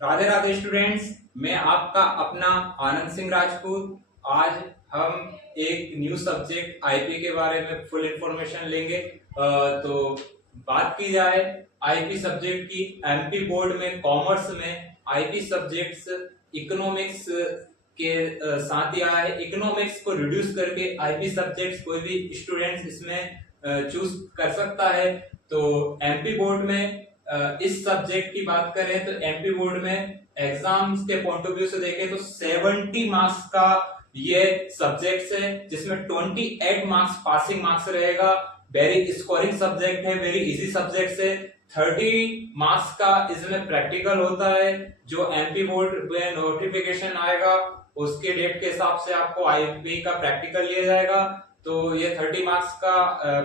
Radhe Radhe students. मैं आपका अपना आनंद सिंह राजपूत। आज हम एक न्यू सब्जेक्ट आईपी के बारे में फुल इंफॉर्मेशन लेंगे। तो बात की जाए आईपी सब्जेक्ट की, एमपी बोर्ड में कॉमर्स में आईपी सब्जेक्ट्स इकोनॉमिक्स के साथ ही आए। इकोनॉमिक्स को रिड्यूस करके आईपी सब्जेक्ट्स कोई भी स्टूडेंट्स इसमें चूज कर सकता है। तो एमपी बोर्ड में इस सब्जेक्ट की बात करें तो एमपी बोर्ड में एग्जाम्स के पॉइंट ऑफ व्यू से देखें तो 70 मार्क्स का ये सब्जेक्ट है, जिसमें 28 मार्क्स पासिंग मार्क्स रहेगा। वेरी स्कोरिंग सब्जेक्ट है, वेरी इजी सब्जेक्ट है। 30 मार्क्स का इसमें प्रैक्टिकल होता है। जो एमपी बोर्ड में नोटिफिकेशन आएगा उसके डेट के हिसाब से आपको आईपी का प्रैक्टिकल लिया जाएगा। तो ये 30 मार्क्स का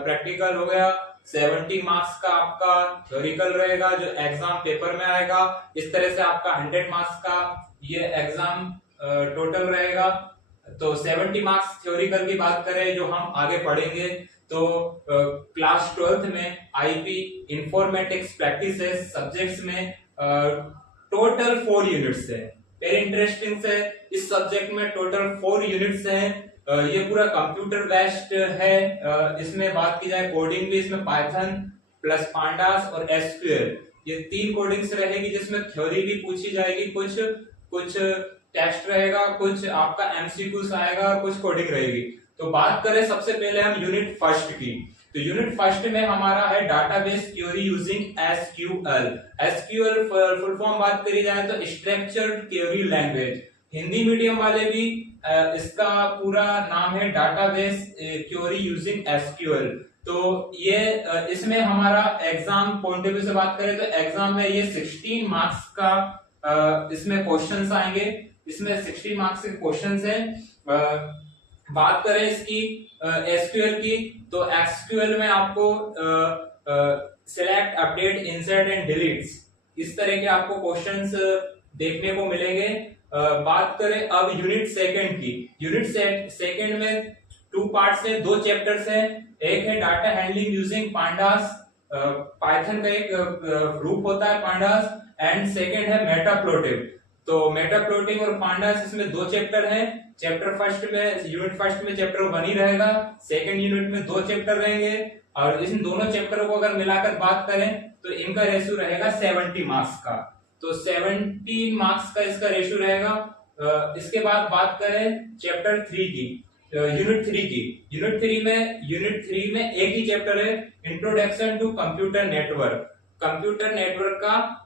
प्रैक्टिकल हो गया। 70 मार्क्स का आपका थ्योरिकल रहेगा जो एग्जाम पेपर में आएगा। इस तरह से आपका 100 मार्क्स का ये एग्जाम टोटल रहेगा। तो 70 मार्क्स थ्योरिकल की बात करें जो हम आगे पढ़ेंगे तो क्लास 12th में आईपी इंफॉर्मेटिक्स प्रैक्टिस सब्जेक्ट्स में टोटल 4 यूनिट्स है। वेरी इंटरेस्टिंग से इस सब्जेक्ट में टोटल 4 यूनिट्स हैं। ये पूरा कंप्यूटर बेस्ड है। इसमें बात की जाए कोडिंग भी, इसमें पाइथन प्लस पांडास और एसक्यूएल ये 3 कोडिंग्स रहेगी, जिसमें थ्योरी भी पूछी जाएगी, कुछ टेस्ट रहेगा, कुछ आपका एमसीक्यूज आएगा और कुछ कोडिंग रहेगी। तो बात करें सबसे पहले हम यूनिट फर्स्ट की, तो यूनिट फर्स्ट में हमारा है database query using SQL. SQL full form बात करी जाए तो structured query language. Hindi medium वाले भी इसका पूरा नाम है डाटाबेस क्वेरी यूजिंग एसक्यूएल। तो ये इसमें हमारा एग्जाम पॉइंट ऑफ व्यू से बात करें तो एग्जाम में ये 16 मार्क्स का इसमें क्वेश्चंस आएंगे। इसमें 16 मार्क्स के क्वेश्चंस हैं। बात करें इसकी एसक्यूएल की, तो एसक्यूएल में आपको select, update, insert and deletes इस तरह के आपको क्वेश्चंस देखने को मिलेंगे। बात करें अब यूनिट सेकंड की, यूनिट सेकंड में 2 पार्ट्स है, 2 चैप्टर्स है। एक है data handling using pandas, Python का एक ग्रुप होता है पांडास, एंड सेकंड है मेटाप्लोटिव। तो मेटाप्लोटिव और पांडास इसमें 2 चैप्टर हैं। चैप्टर फर्स्ट में, यूनिट फर्स्ट में चैप्टर 1 ही रहेगा, सेकंड यूनिट में 2 चैप्टर रहेंगे। और इन दोनों चैप्टरों को अगर मिलाकर बात करें तो इनका रेशियो रहेगा 70 मार्क्स का। तो 70 मार्क्स का इसका रेशियो रहेगा। इसके बाद बात करें चैप्टर 3 की, यूनिट 3 की। यूनिट 3 में एक ही चैप्टर है, introduction to computer network. Computer network का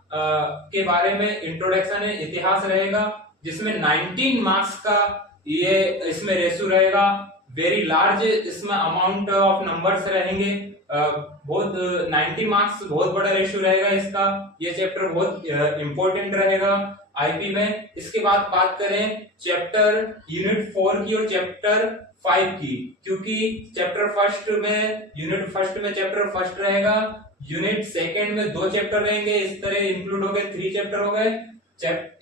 के बारे में इंट्रोडक्शन है, इतिहास रहेगा, जिसमें 19 मार्क्स का ये इसमें रेशियो रहेगा। वेरी लार्ज इसमें अमाउंट ऑफ नंबर्स रहेंगे। बहुत 90 मार्क्स बहुत बड़ा रेशियो रहेगा इसका। ये चैप्टर बहुत इंपॉर्टेंट रहेगा आईपी में। इसके बाद बात करें चैप्टर यूनिट 4 की और चैप्टर 5 की, क्योंकि चैप्टर फर्स्ट में, यूनिट फर्स्ट में चैप्टर फर्स्ट रहेगा, यूनिट सेकंड में 2 चैप्टर रहेंगे। इस तरह इंक्लूड हो गए 3 चैप्टर हो गए।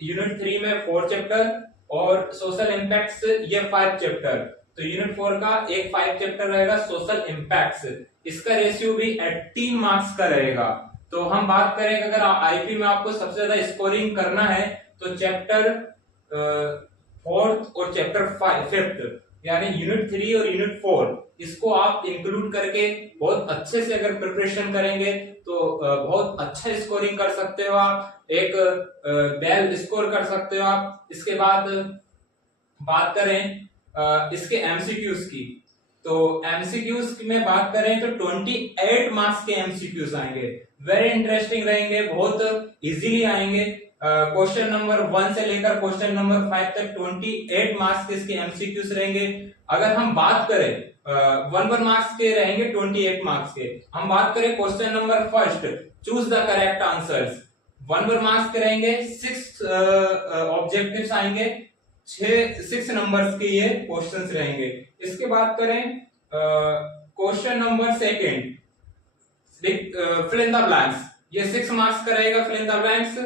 यूनिट 3 में 4 चैप्टर और सोशल इम्पैक्ट्स ये 5 चैप्टर। तो यूनिट 4 का एक 5 चैप्टर रहेगा सोशल इम्पैक्ट्स। इसका रेशियो भी 18 मार्क्स का रहेगा। तो हम बात करें अगर आईपी में आपको सबसे ज्यादा स्कोरिंग करना है तो चैप्टर 4th और चैप्टर 5th यानी यूनिट 3 और यूनिट 4 इसको आप इंक्लूड करके बहुत अच्छे से अगर प्रिपरेशन करेंगे तो बहुत अच्छा स्कोरिंग कर सकते हो आप, एक वेल स्कोर कर सकते हो आप। इसके बाद बात करें इसके एमसीक्यूज की, तो एमसीक्यूज में बात करें तो 28 मार्क्स के एमसीक्यूज आएंगे। वेरी इंटरेस्टिंग रहेंगे, बहुत इजीली आएंगे। क्वेश्चन नंबर 1 से लेकर क्वेश्चन नंबर 5 तक 28 मार्क्स के इसके एमसीक्यूज रहेंगे। अगर हम बात करें 1 मार्क्स के रहेंगे 28 मार्क्स के। हम बात करें question number first, choose the correct answers, 1 marks के रहेंगे। 6 ऑब्जेक्टिव्स आएंगे, 6 नंबर्स के ये क्वेश्चंस रहेंगे। इसके बाद करें question number second, fill in the blanks, ये 6 मार्क्स का रहेगा, फिल इन द ब्लैंक्स।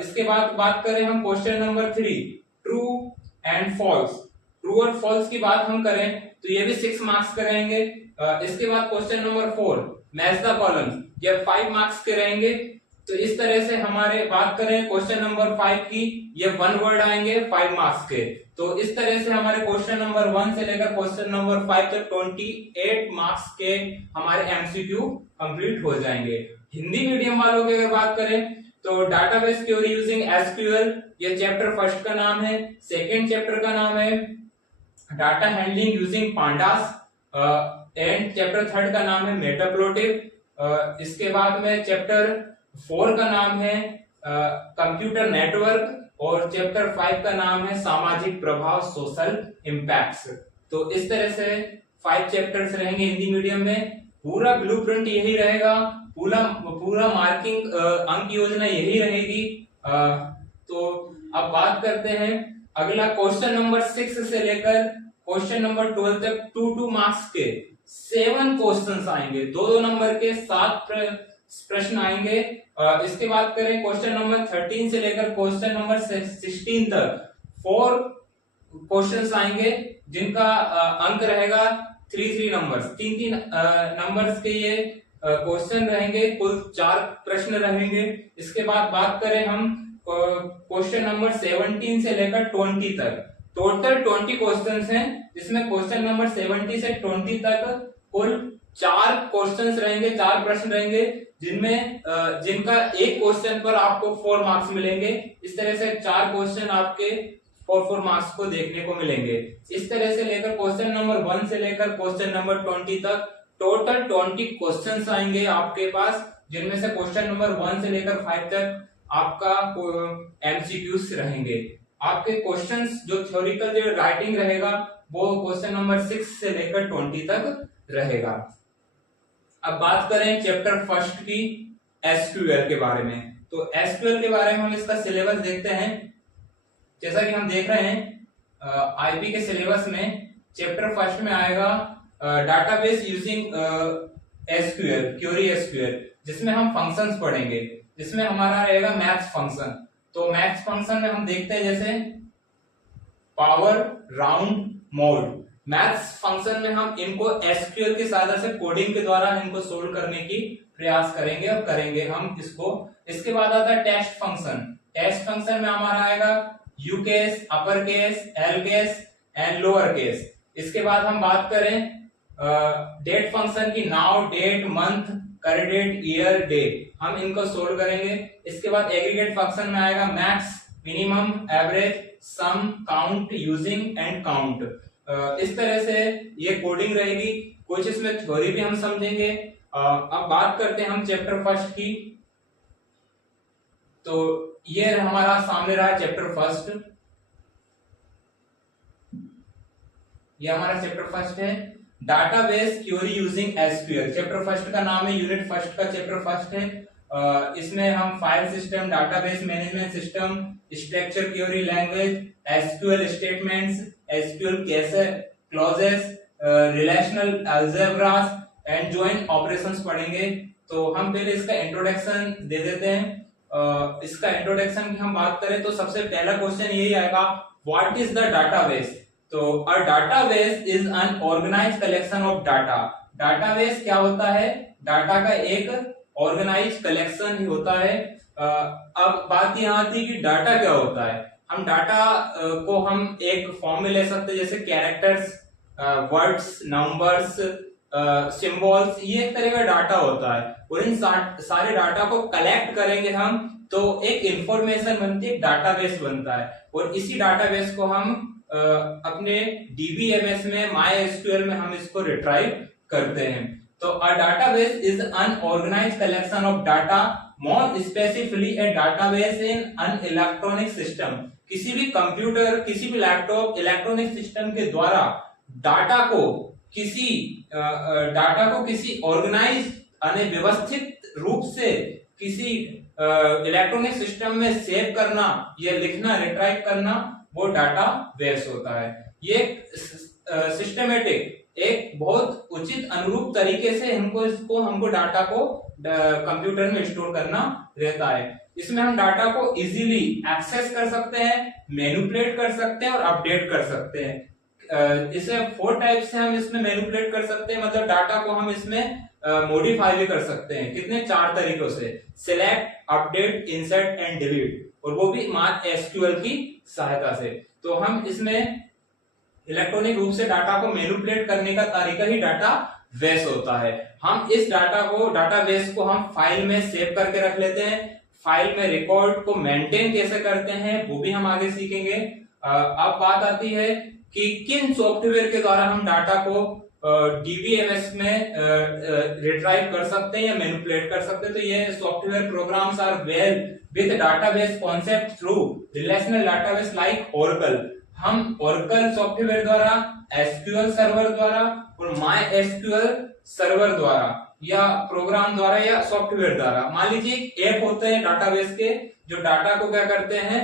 इसके बाद बात करें हम question number 3, true and false. True और फॉल्स की बात हम करें तो ये भी 6 मार्क्स के रहेंगे। इसके बाद question number 4, match the columns, ये 5 मार्क्स के रहेंगे। तो इस तरह से हमारे बात करें क्वेश्चन नंबर 5 की, ये 1 वर्ड आएंगे 5 मार्क्स के। तो इस तरह से हमारे क्वेश्चन नंबर 1 से लेकर क्वेश्चन नंबर 5 तक 28 मार्क्स के हमारे एमसीक्यू कंप्लीट हो जाएंगे। हिंदी मीडियम वालों की अगर बात करें तो डाटाबेस थ्योरी यूजिंग एसक्यूएल, ये चैप्टर फर्स्ट का नाम है। सेकेंड चैप्टर का नाम है data handling using pandas, and chapter third का नाम है मेटाप्लोटिव। इसके बाद में चैप्टर 4 का नाम है कंप्यूटर नेटवर्क, और चैप्टर 5 का नाम है सामाजिक प्रभाव सोशल इम्पैक्ट्स। तो इस तरह से 5 चैप्टर्स रहेंगे हिंदी मीडियम में। पूरा ब्लूप्रिंट यही रहेगा, पूरा मार्किंग अंक योजना यही रहेगी। तो अब बात करते हैं अगला क्वेश्चन नंबर 6 से लेकर क्वेश्चन नंबर 12 तक 2 मार्क्स के 7 क्वेश्चंस आएंगे, 2 नंबर के 7 प्रश्न आएंगे। इसके बाद करें क्वेश्चन नंबर 13 से लेकर क्वेश्चन नंबर 16 तक 4 क्वेश्चंस आएंगे, जिनका अंक रहेगा 3 नंबर्स, 3 नंबर्स के ये क्वेश्चन रहेंगे, कुल 4 प्रश्न रहेंगे। इसके बाद बात करें हम क्वेश्चन नंबर 17 से लेकर 20 तक, टोटल 20 क्वेश्चंस हैं, जिसमें क्वेश्चन नंबर 70 से 20 तक कुल 4 क्वेश्चंस रहेंगे, 4 प्रश्न रहेंगे, जिनमें जिनका एक क्वेश्चन पर आपको 4 मार्क्स मिलेंगे। इस तरह से 4 क्वेश्चन आपके 4 मार्क्स को देखने को मिलेंगे। इस तरह से लेकर क्वेश्चन नंबर 1 से लेकर क्वेश्चन नंबर 20 तक टोटल 20 क्वेश्चंस आएंगे आपके पास, जिनमें से क्वेश्चन नंबर 1 से लेकर 5 तक आपका एमसीक्यूज रहेंगे। आपके क्वेश्चंस जो थ्योरिकल जो राइटिंग रहेगा वो क्वेश्चन नंबर 6 से लेकर 20 तक रहेगा। अब बात करें चैप्टर फर्स्ट की एसक्यूएल के बारे में। तो एसक्यूएल के बारे में हम इसका सिलेबस देखते हैं। जैसा कि हम देख रहे हैं आईपी के सिलेबस में चैप्टर फर्स्ट में आएगा database using SQL, query SQL, जिसमें हम फंक्शंस पढ़ेंगे, जिसमें हमारा रहेगा मैथ्स फंक्शन। तो मैथ्स फंक्शन में हम देखते हैं जैसे power, round, mode. Maths function में हम इनको एसक्यूएल की सहायता से कोडिंग के द्वारा इनको सोल्व करने की प्रयास करेंगे और करेंगे हम इसको। इसके बाद आता है टेक्स्ट फंक्शन। टेक्स्ट फंक्शन में हमारा आएगा you case, upper case, L case and lower case. इसके बाद हम बात करें डेट फंक्शन की, नाउ, डेट, मंथ, कर डेट, ईयर, डे, हम इनको सोल्व करेंगे। इसके बाद एग्रीगेट फंक्शन में आएगा max, minimum, average, sum, count, using and count. इस तरह से ये कोडिंग रहेगी। कुछ इसमें थ्योरी भी हम समझेंगे। अब बात करते हैं हम चैप्टर फर्स्ट की। तो ये हमारा सामने रहा चैप्टर फर्स्ट, ये हमारा चैप्टर फर्स्ट है database query using SQL. Chapter first का नाम है, यूनिट फर्स्ट का चैप्टर फर्स्ट है। इसमें हम file system, database management system, structure query language, SQL statements, SQL cases, clauses, relational algebras and join operations पढ़ेंगे। तो हम पहले इसका इंट्रोडक्शन दे देते हैं। इसका इंट्रोडक्शन की हम बात करें तो सबसे पहला क्वेश्चन यही आएगा, व्हाट इज द डाटाबेस। तो a database is an organised collection of data. Database क्या होता है? डाटा का एक ऑर्गेनाइज्ड कलेक्शन ही होता है। अब बात यहाँ आती है कि डाटा क्या होता है। हम डाटा को हम एक फॉर्म में ले सकते हैं, जैसे कैरेक्टर्स, वर्ड्स, नंबर्स, सिंबल्स, ये एक तरह का डाटा होता है। और इन सारे डाटा को कलेक्ट करेंगे हम तो एक इंफॉर्मेशन बनती है, डाटाबेस बनता है। और इसी डाटाबेस को हम अपने डीबीएमएस में, MySQL में हम इसको रिट्राइव करते हैं। तो a database is an organised collection of data, more specifically a database in an electronic system. किसी भी कंप्यूटर, किसी भी लैपटॉप, इलेक्ट्रॉनिक सिस्टम के द्वारा डाटा को किसी ऑर्गेनाइज यानी व्यवस्थित रूप से किसी इलेक्ट्रॉनिक सिस्टम में सेव करना या लिखना, रिट्राइव करना, वो डाटा बेस होता है। ये सिस्टमेटिक, एक बहुत उचित अनुरूप तरीके से हमको डाटा को कंप्यूटर में स्टोर करना रहता है। इसमें हम डाटा को इजीली एक्सेस कर सकते हैं, मैनिपुलेट कर सकते हैं और अपडेट कर सकते हैं। इसे 4 टाइप से हम इसमें मैनिपुलेट कर सकते हैं, मतलब डाटा को हम इसमें मॉडिफाई भी कर सकते हैं। कितने? 4 तरीकों से, select, update, insert and delete, और वो भी MySQL की सहायता से। तो हम इसमें इलेक्ट्रॉनिक रूप से डाटा को मैनिपुलेट करने का तरीका ही डाटा बेस होता है। हम इस डाटाबेस को हम फाइल में सेव करके रख लेते हैं, फाइल में रिकॉर्ड को मेंटेन कैसे करते हैं वो भी हम आगे सीखेंगे। अब बात आती है कि किन सॉफ्टवेयर के द्वारा हम डाटा को DBMS में रिट्राइव कर सकते हैं या मैनिपुलेट कर सकते हैं। तो ये software programs are well with database concept through relational database like Oracle. हम ओरेकल सॉफ्टवेयर द्वारा, SQL सर्वर द्वारा और MySQL सर्वर द्वारा या प्रोग्राम द्वारा या सॉफ्टवेयर द्वारा, मान लीजिए एक ऐप होते हैं डाटाबेस के जो डाटा को क्या करते हैं,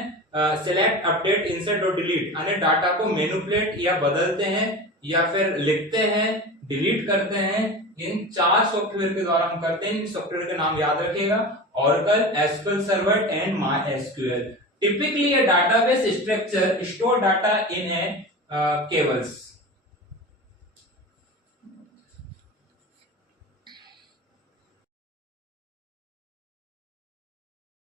सिलेक्ट, अपडेट, इंसर्ट और डिलीट, यानी डाटा को मैनिपुलेट या बदलते हैं या फिर लिखते हैं, डिलीट करते हैं। इन 4 सॉफ्टवेयर के द्वारा हम करते हैं। इन सॉफ्टवेयर के नाम याद रखिएगा, Oracle, SQL server and MySQL। Typically, a database structure store data in a cables.